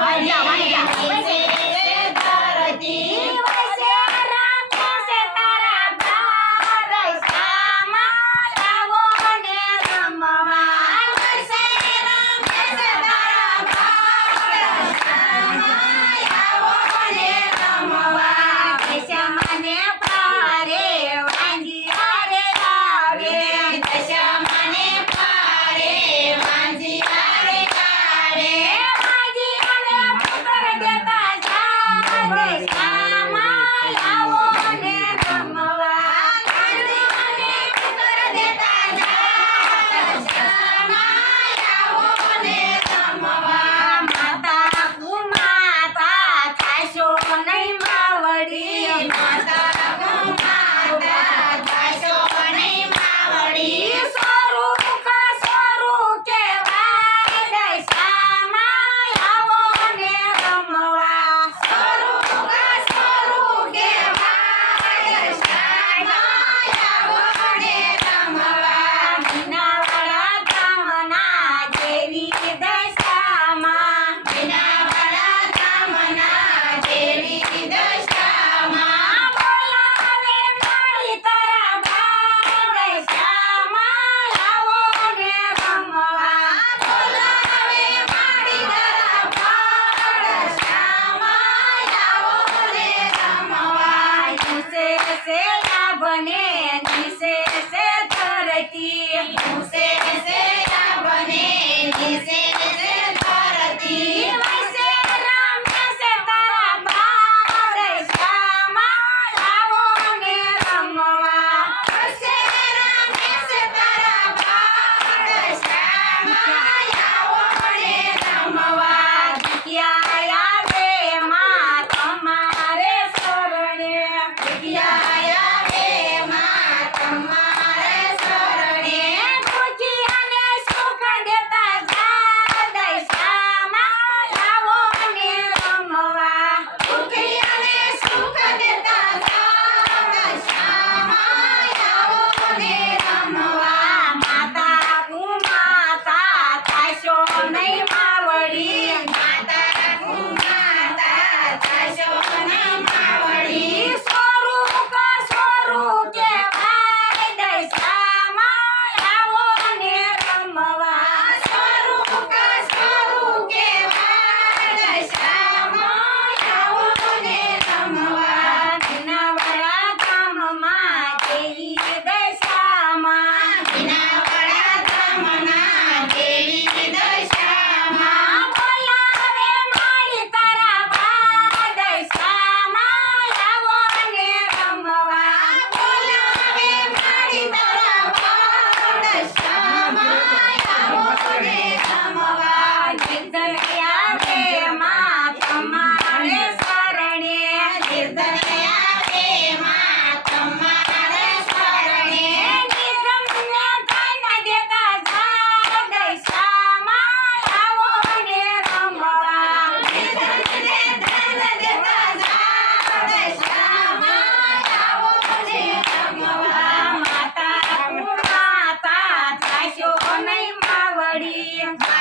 बढ़िया बढ़िया party. Bye.